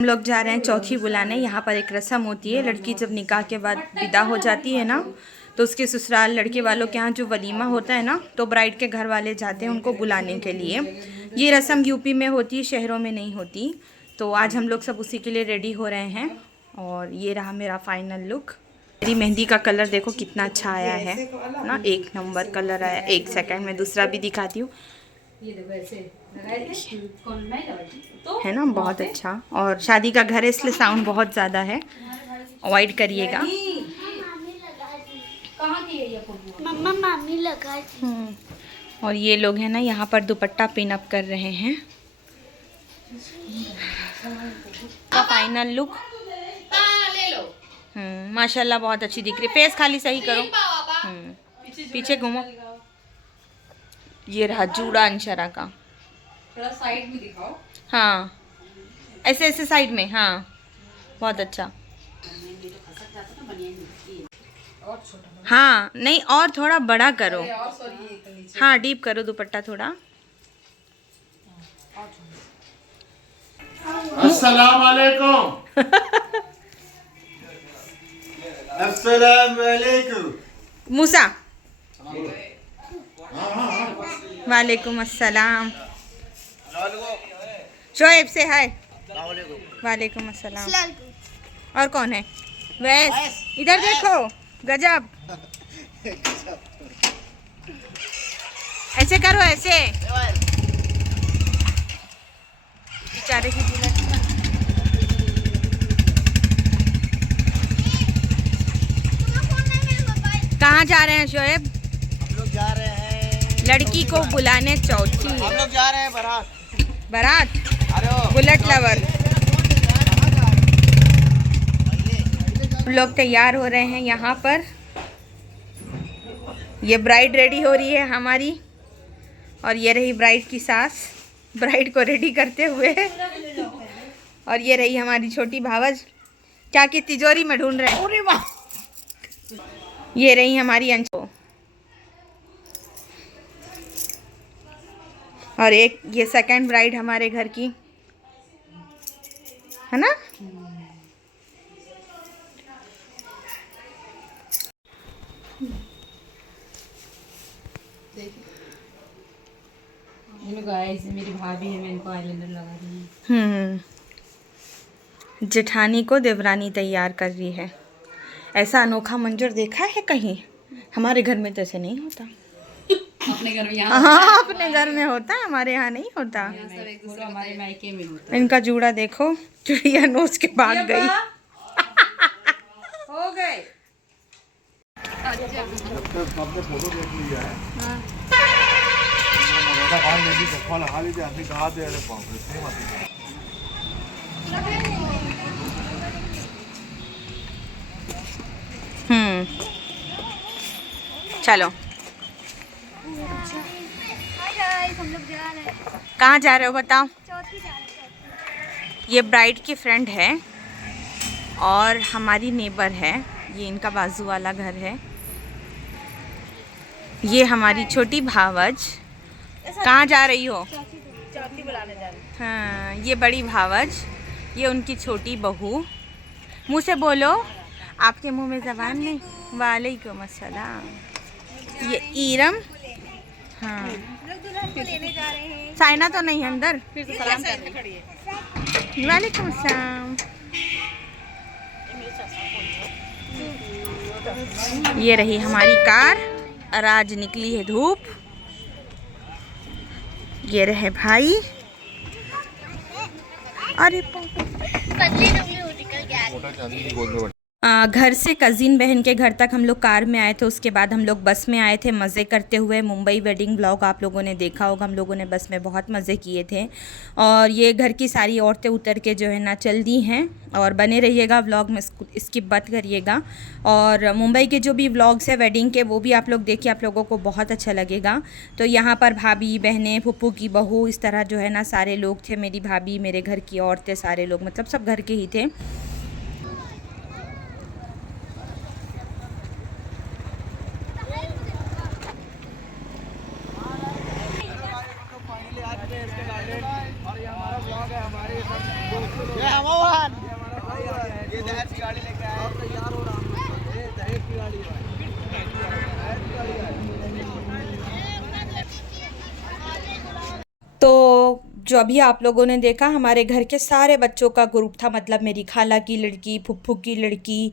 हम लोग जा रहे हैं चौथी बुलाने। यहाँ पर एक रस्म होती है, लड़की जब निकाह के बाद विदा हो जाती है ना, तो उसके ससुराल लड़के वालों के यहाँ जो वलीमा होता है ना, तो ब्राइड के घर वाले जाते हैं उनको बुलाने के लिए। ये रस्म यूपी में होती है, शहरों में नहीं होती। तो आज हम लोग सब उसी के लिए रेडी हो रहे हैं और ये रहा मेरा फाइनल लुक। मेरी मेहंदी का कलर देखो कितना अच्छा आया है ना, 1 नंबर कलर आया। 1 सेकेंड में दूसरा भी दिखाती हूँ, है ना, बहुत अच्छा। और शादी का घर है इसलिए साउंड बहुत ज़्यादा है, अवॉइड करिएगा। मम्मा मामी लगा। और ये लोग हैं ना यहाँ पर दुपट्टा पिन अप कर रहे हैं। का फाइनल लुक माशाल्लाह बहुत अच्छी दिख रही है। फेस खाली सही करो, पीछे घूमो। ये रहा जूड़ा अंशरा का, थोड़ा साइड में दिखाओ। हाँ ऐसे ऐसे साइड में, हाँ बहुत अच्छा। हाँ नहीं और थोड़ा बड़ा करो, हाँ डीप करो दुपट्टा थोड़ा। अस्सलाम वालेकुम। अस्सलाम वालेकुम। मूसा वालेकुम अस्सलाम। शोएब से हाय। वालेकुम अस्सलाम। और कौन है? वैस, इधर देखो, गजब। ऐसे करो, ऐसे बेचारे की दुल्हन। कहाँ जा रहे हैं शोएब? हम लोग जा रहे हैं लड़की को बुलाने चौथी। हम लोग जा रहे हैं बारात। बारात, अरे बुलेट लवर। हम लोग तैयार हो रहे हैं यहाँ पर। ये ब्राइड रेडी हो रही है हमारी, और ये रही ब्राइड की सास ब्राइड को रेडी करते हुए। और ये रही हमारी छोटी भावज, क्या की तिजोरी में ढूंढ रहे हैं। अरे वाह, ये रही हमारी अंशु। और एक ये सेकंड ब्राइड हमारे घर की, है ना। मेरी भाभी है, मैं इनको आईलाइनर लगा रही हूँ। जेठानी को देवरानी तैयार कर रही है। ऐसा अनोखा मंजर देखा है कहीं? हमारे घर में तो ऐसे नहीं होता। अपने घर में यहाँ हाँ अपने घर में होता है, हमारे यहाँ नहीं होता। हमारे मायके में होता इनका जूड़ा देखो, चिड़िया नोच के भाग गई। हो गए। फोटो देख लिया है। लगा लीजिए, आपने कहा दे रहे चलो हम लोग जा रहे हैं। कहाँ जा रहे हो बताओ? चौथी जा रहे हैं। ये ब्राइड की फ्रेंड है और हमारी नेबर है। ये इनका बाजू वाला घर है। ये हमारी छोटी भावज। कहाँ जा रही हो? चौथी बुलाने जा रही। हाँ ये बड़ी भावज, ये उनकी छोटी बहू। मुँह से बोलो, आपके मुंह में ज़बान नहीं। वालेकुम अस्सलाम। ये ईरम, हाँ लोग दुल्हन को लेने जा रहे हैं। साइना तो नहीं है अंदर। फिर से सलाम कर रही है। वालेकुम अस्सलाम। ये रही हमारी कार और आज निकली है धूप। ये रहे भाई। अरे पतली दुबली हो निकल गया। घर से कज़िन बहन के घर तक हम लोग कार में आए थे। उसके बाद हम लोग बस में आए थे मज़े करते हुए। मुंबई वेडिंग ब्लॉग आप लोगों ने देखा होगा, हम लोगों ने बस में बहुत मज़े किए थे। और ये घर की सारी औरतें उतर के जो है ना चल दी हैं। और बने रहिएगा व्लॉग में, स्किप मत करिएगा। और मुंबई के जो भी व्लॉग्स है वेडिंग के, वो भी आप लोग देखिए, आप लोगों को बहुत अच्छा लगेगा। तो यहाँ पर भाभी बहनें, फुप्पू की बहू, इस तरह जो है ना सारे लोग थे। मेरी भाभी, मेरे घर की औरतें, सारे लोग मतलब सब घर के ही थे। ये हम टायर की गाड़ी लेके आए आप तैयार हो रहा हूं दहेज की गाड़ी है तो जो अभी आप लोगों ने देखा हमारे घर के सारे बच्चों का ग्रुप था, मतलब मेरी खाला की लड़की, फुफ्फू की लड़की,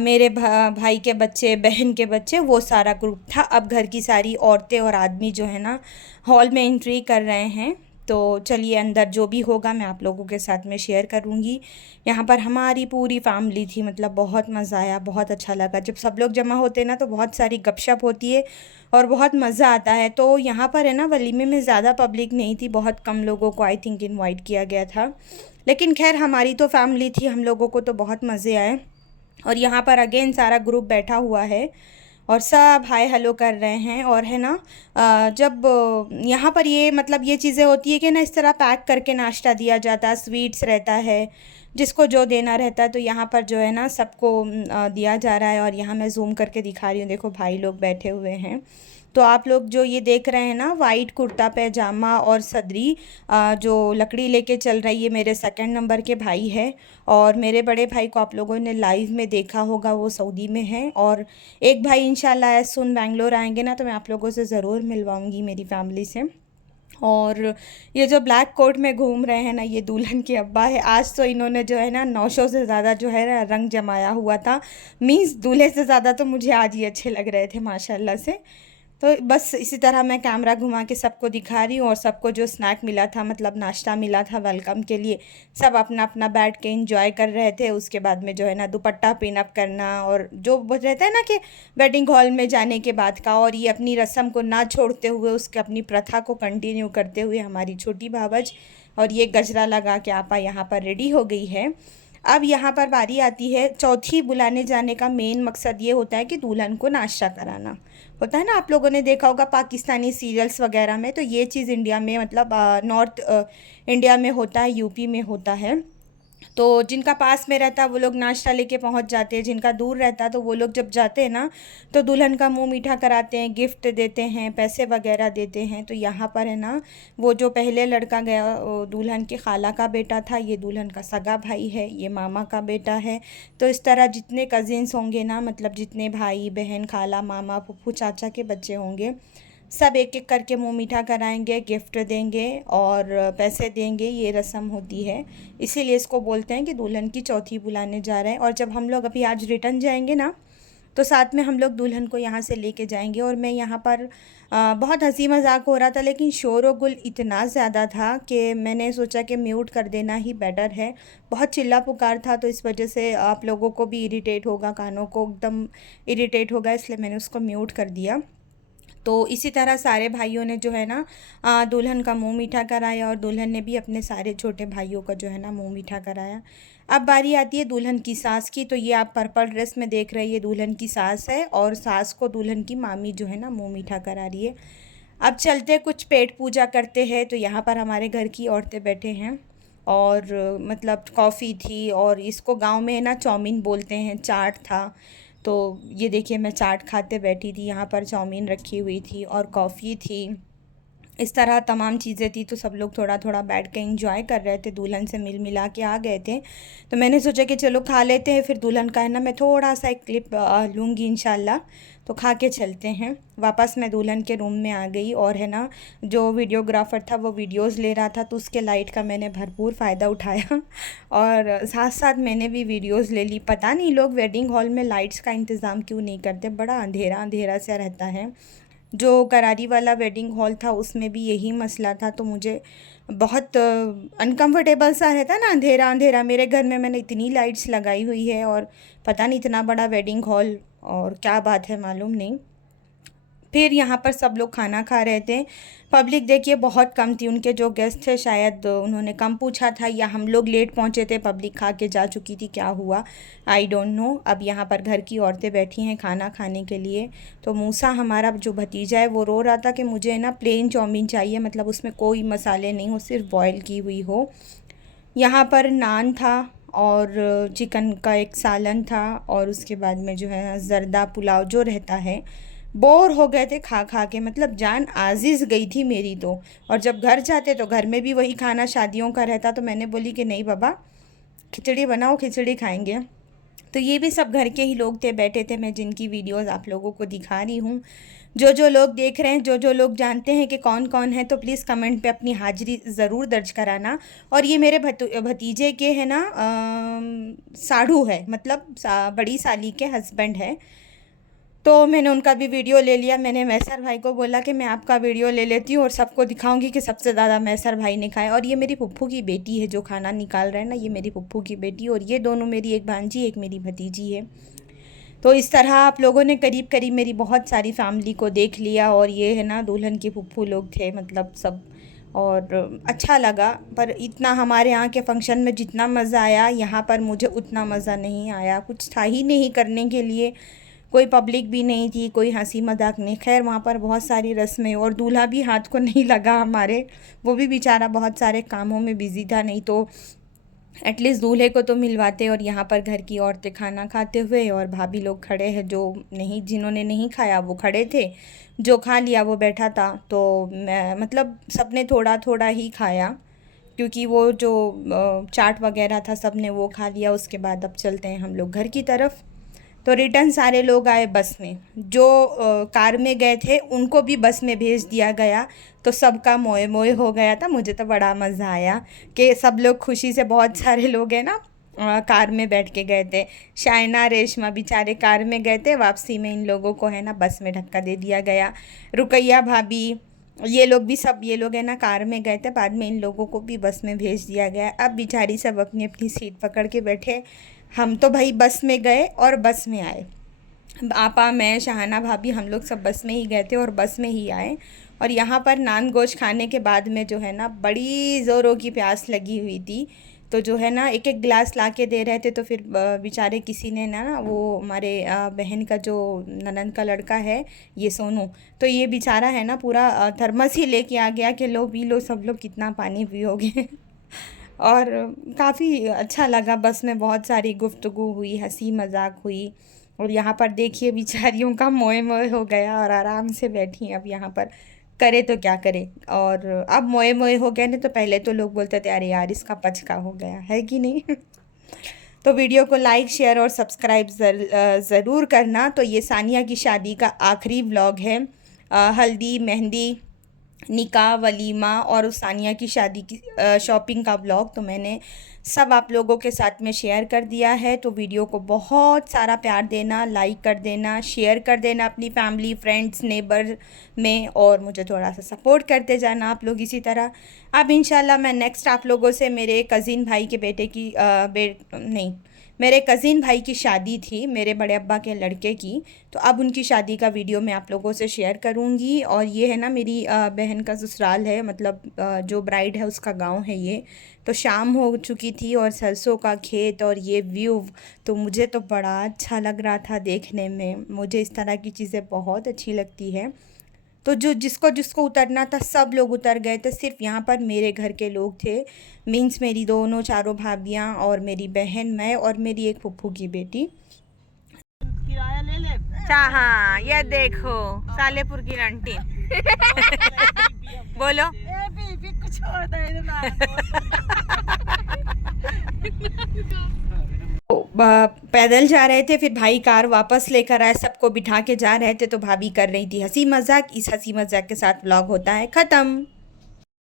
मेरे भाई के बच्चे, बहन के बच्चे, वो सारा ग्रुप था। अब घर की सारी औरतें और आदमी जो है ना हॉल में एंट्री कर रहे हैं। तो चलिए अंदर जो भी होगा मैं आप लोगों के साथ में शेयर करूँगी। यहाँ पर हमारी पूरी फैमिली थी, मतलब बहुत मज़ा आया, बहुत अच्छा लगा। जब सब लोग जमा होते हैं ना तो बहुत सारी गपशप होती है और बहुत मज़ा आता है। तो यहाँ पर है ना वलीमे में ज़्यादा पब्लिक नहीं थी, बहुत कम लोगों को आई थिंक इनवाइट किया गया था, लेकिन खैर हमारी तो फैमिली थी, हम लोगों को तो बहुत मज़े आए। और यहाँ पर अगेन सारा ग्रुप बैठा हुआ है और सब हाय हेलो कर रहे हैं। और है ना जब यहाँ पर ये मतलब ये चीज़ें होती है कि ना इस तरह पैक करके नाश्ता दिया जाता है, स्वीट्स रहता है, जिसको जो देना रहता है। तो यहाँ पर जो है ना सबको दिया जा रहा है। और यहाँ मैं जूम करके दिखा रही हूँ, देखो भाई लोग बैठे हुए हैं। तो आप लोग जो ये देख रहे हैं ना वाइट कुर्ता पैजामा और सदरी जो लकड़ी लेके चल रही है, मेरे सेकंड नंबर के भाई है। और मेरे बड़े भाई को आप लोगों ने लाइव में देखा होगा, वो सऊदी में है। और एक भाई इंशाल्लाह एज सुन बेंगलोर आएंगे ना तो मैं आप लोगों से ज़रूर मिलवाऊंगी मेरी फैमिली से। और ये जो ब्लैक कोट में घूम रहे हैं ना ये दुल्हन के अब्बा है। आज तो इन्होंने जो है ना 900 से ज़्यादा जो है ना रंग जमाया हुआ था, मीन्स दूल्हे से ज़्यादा तो मुझे आज ही अच्छे लग रहे थे माशाल्लाह से। तो बस इसी तरह मैं कैमरा घुमा के सबको दिखा रही हूँ। और सबको जो स्नैक मिला था, मतलब नाश्ता मिला था वेलकम के लिए, सब अपना अपना बैठ के एंजॉय कर रहे थे। उसके बाद में जो है ना दुपट्टा पिन अप करना और जो रहता है ना कि वेडिंग हॉल में जाने के बाद का, और ये अपनी रस्म को ना छोड़ते हुए उसके अपनी प्रथा को कंटिन्यू करते हुए हमारी छोटी भावज और ये गजरा लगा के आपा यहाँ पर रेडी हो गई है। अब यहाँ पर बारी आती है चौथी बुलाने जाने का मेन मकसद ये होता है कि दुल्हन को नाश्ता कराना होता है ना। आप लोगों ने देखा होगा पाकिस्तानी सीरियल्स वगैरह में, तो ये चीज़ इंडिया में मतलब नॉर्थ इंडिया में होता है, यूपी में होता है। तो जिनका पास में रहता है वो लोग नाश्ता लेके पहुंच जाते हैं, जिनका दूर रहता है तो वो लोग जब जाते हैं ना तो दुल्हन का मुंह मीठा कराते हैं, गिफ्ट देते हैं, पैसे वगैरह देते हैं। तो यहाँ पर है ना वो जो पहले लड़का गया दुल्हन की खाला का बेटा था, ये दुल्हन का सगा भाई है, ये मामा का बेटा है। तो इस तरह जितने कज़िन्स होंगे ना, मतलब जितने भाई बहन, खाला, मामा, फूफू, चाचा के बच्चे होंगे, सब एक एक करके मुंह मीठा कराएंगे, गिफ्ट देंगे और पैसे देंगे। ये रस्म होती है, इसीलिए इसको बोलते हैं कि दुल्हन की चौथी बुलाने जा रहे हैं। और जब हम लोग अभी आज रिटर्न जाएंगे ना तो साथ में हम लोग दुल्हन को यहाँ से लेके जाएंगे। और मैं यहाँ पर बहुत हंसी मजाक हो रहा था, लेकिन शोर व गुल इतना ज़्यादा था कि मैंने सोचा कि म्यूट कर देना ही बेटर है। बहुत चिल्ला पुकार था तो इस वजह से आप लोगों को भी इरिटेट होगा, कानों को एकदम इरिटेट होगा, इसलिए मैंने उसको म्यूट कर दिया। तो इसी तरह सारे भाइयों ने जो है ना दुल्हन का मुंह मीठा कराया और दुल्हन ने भी अपने सारे छोटे भाइयों का जो है ना मुंह मीठा कराया। अब बारी आती है दुल्हन की सास की। तो ये आप पर्पल ड्रेस में देख रहे हैं, ये दुल्हन की सास है और सास को दुल्हन की मामी जो है ना मुंह मीठा करा रही है। अब चलते कुछ पेट पूजा करते हैं। तो यहाँ पर हमारे घर की औरतें बैठे हैं और मतलब कॉफ़ी थी, और इसको गाँव में है ना चाउमीन बोलते हैं, चाट था। तो ये देखिए मैं चाट खाते बैठी थी, यहाँ पर चाउमीन रखी हुई थी और कॉफ़ी थी, इस तरह तमाम चीज़ें थी। तो सब लोग थोड़ा थोड़ा बैठ के एंजॉय कर रहे थे, दुल्हन से मिल मिला के आ गए थे। तो मैंने सोचा कि चलो खा लेते हैं, फिर दुल्हन का है ना मैं थोड़ा सा एक क्लिप लूँगी इंशाल्लाह, तो खा के चलते हैं। वापस मैं दुल्हन के रूम में आ गई और है ना जो वीडियोग्राफ़र था वो वीडियोस ले रहा था, तो उसके लाइट का मैंने भरपूर फ़ायदा उठाया और साथ साथ मैंने भी वीडियोस ले ली। पता नहीं लोग वेडिंग हॉल में लाइट्स का इंतज़ाम क्यों नहीं करते, बड़ा अंधेरा अंधेरा सा रहता है। जो करारी वाला वेडिंग हॉल था उसमें भी यही मसला था, तो मुझे बहुत अनकंफर्टेबल सा रहता ना अंधेरा अंधेरा। मेरे घर में मैंने इतनी लाइट्स लगाई हुई है और पता नहीं इतना बड़ा वेडिंग हॉल, और क्या बात है मालूम नहीं। फिर यहाँ पर सब लोग खाना खा रहे थे। पब्लिक देखिए बहुत कम थी, उनके जो गेस्ट थे शायद उन्होंने कम पूछा था या हम लोग लेट पहुँचे थे, पब्लिक खा के जा चुकी थी, क्या हुआ आई डोंट नो। अब यहाँ पर घर की औरतें बैठी हैं खाना खाने के लिए। तो मूसा हमारा जो भतीजा है वो रो रहा था कि मुझे ना प्लेन चाउमीन चाहिए, मतलब उसमें कोई मसाले नहीं हो, सिर्फ बॉयल की हुई हो। यहाँ पर नान था और चिकन का एक सालन था, और उसके बाद में जो है ज़र्दा पुलाव जो रहता है। बोर हो गए थे खा खा के, मतलब जान आजिज़ गई थी मेरी तो। और जब घर जाते तो घर में भी वही खाना शादियों का रहता, तो मैंने बोली कि नहीं बाबा खिचड़ी बनाओ, खिचड़ी खाएंगे। तो ये भी सब घर के ही लोग थे, बैठे थे, मैं जिनकी वीडियोस आप लोगों को दिखा रही हूँ। जो लोग देख रहे हैं, जो लोग जानते हैं कि कौन कौन है, तो प्लीज़ कमेंट पे अपनी हाज़िरी ज़रूर दर्ज कराना। और ये मेरे भतीजे के है ना साढ़ू है, मतलब बड़ी साली के हस्बैंड है। तो मैंने उनका भी वीडियो ले लिया। मैंने मैसर भाई को बोला कि मैं आपका वीडियो ले लेती हूँ और सबको दिखाऊंगी कि सबसे ज़्यादा मैसर भाई ने खाया। और ये मेरी फुप्पू की बेटी है जो खाना निकाल रहे हैं ना, ये मेरी फुप्पू की बेटी, और ये दोनों मेरी एक भांजी एक मेरी भतीजी है। तो इस तरह आप लोगों ने करीब करीब मेरी बहुत सारी फैमिली को देख लिया। और ये है ना दुल्हन के फुप्पू लोग थे, मतलब सब, और अच्छा लगा। पर इतना हमारे यहाँ के फंक्शन में जितना मज़ा आया, यहाँ पर मुझे उतना मज़ा नहीं आया। कुछ था ही नहीं करने के लिए, कोई पब्लिक भी नहीं थी, कोई हंसी मजाक नहीं। खैर वहाँ पर बहुत सारी रस्में, और दूल्हा भी हाथ को नहीं लगा हमारे, वो भी बेचारा बहुत सारे कामों में बिज़ी था। नहीं तो एटलीस्ट दूल्हे को तो मिलवाते। और यहाँ पर घर की औरतें खाना खाते हुए, और भाभी लोग खड़े हैं, जिन्होंने नहीं खाया वो खड़े थे, जो खा लिया वो बैठा था। तो मैं मतलब सबने थोड़ा थोड़ा ही खाया, क्योंकि वो जो चाट वगैरह था सबने वो खा लिया। उसके बाद अब चलते हैं हम लोग घर की तरफ। तो रिटर्न सारे लोग आए बस में, जो कार में गए थे उनको भी बस में भेज दिया गया। तो सबका मोए मोए हो गया था। मुझे तो बड़ा मज़ा आया कि सब लोग खुशी से, बहुत सारे लोग हैं ना कार में बैठ के गए थे। शाइना रेशमा बेचारे कार में गए थे, वापसी में इन लोगों को है ना बस में धक्का दे दिया गया। रुकैया भाभी, ये लोग भी, सब ये लोग है ना कार में गए थे, बाद में इन लोगों को भी बस में भेज दिया गया। अब बेचारी सब अपनी अपनी सीट पकड़ के बैठे। हम तो भाई बस में गए और बस में आए। आपा, मैं, शहाना भाभी, हम लोग सब बस में ही गए थे और बस में ही आए। और यहाँ पर नान गोश्त खाने के बाद में जो है ना बड़ी ज़ोरों की प्यास लगी हुई थी। तो जो है ना एक एक गिलास ला के दे रहे थे। तो फिर बेचारे किसी ने ना वो हमारे बहन का जो ननंद का लड़का है, ये सोनू, तो ये बेचारा है ना पूरा थर्मस ही लेके आ गया कि लो पी लो सब लोग, कितना पानी पियोगे। और काफ़ी अच्छा लगा। बस में बहुत सारी गुफ्तगू हुई, हंसी मजाक हुई। और यहाँ पर देखिए बेचारियों का मोए मोए हो गया और आराम से बैठी हैं। अब यहाँ पर करे तो क्या करे। और अब मोए मोए हो गए ना, तो पहले तो लोग बोलते थे अरे यार इसका पचका हो गया है कि नहीं। तो वीडियो को लाइक, शेयर और सब्सक्राइब ज़रूर करना। तो ये सानिया की शादी का आखिरी व्लॉग है। हल्दी, मेहंदी, निकाह, वलीमा और उस सानिया की शादी की शॉपिंग का व्लॉग तो मैंने सब आप लोगों के साथ में शेयर कर दिया है। तो वीडियो को बहुत सारा प्यार देना, लाइक कर देना, शेयर कर देना अपनी फैमिली, फ्रेंड्स, नेबर में, और मुझे थोड़ा सा सपोर्ट करते जाना आप लोग इसी तरह। अब इंशाल्लाह मैं नेक्स्ट आप लोगों से मेरे कज़िन भाई के बेटे की मेरे कज़िन भाई की शादी थी, मेरे बड़े अब्बा के लड़के की। तो अब उनकी शादी का वीडियो मैं आप लोगों से शेयर करूंगी। और ये है ना मेरी बहन का ससुराल है, मतलब जो ब्राइड है उसका गांव है ये। तो शाम हो चुकी थी और सरसों का खेत और ये व्यू, तो मुझे तो बड़ा अच्छा लग रहा था देखने में। मुझे इस तरह की चीज़ें बहुत अच्छी लगती है। तो जो जिसको जिसको उतरना था सब लोग उतर गए थे, सिर्फ यहाँ पर मेरे घर के लोग थे, मीन्स मेरी चारों भाभियाँ और मेरी बहन, मैं और मेरी एक फुप्पू की बेटी। किराया ले ले। हाँ, ये देखो सालेपुर की आंटी। बोलो। कुछ होता है ना। पैदल जा रहे थे, फिर भाई कार वापस लेकर आए, सबको बिठा के जा रहे थे। तो भाभी कर रही थी हंसी मजाक। इस हंसी मजाक के साथ व्लॉग होता है ख़त्म।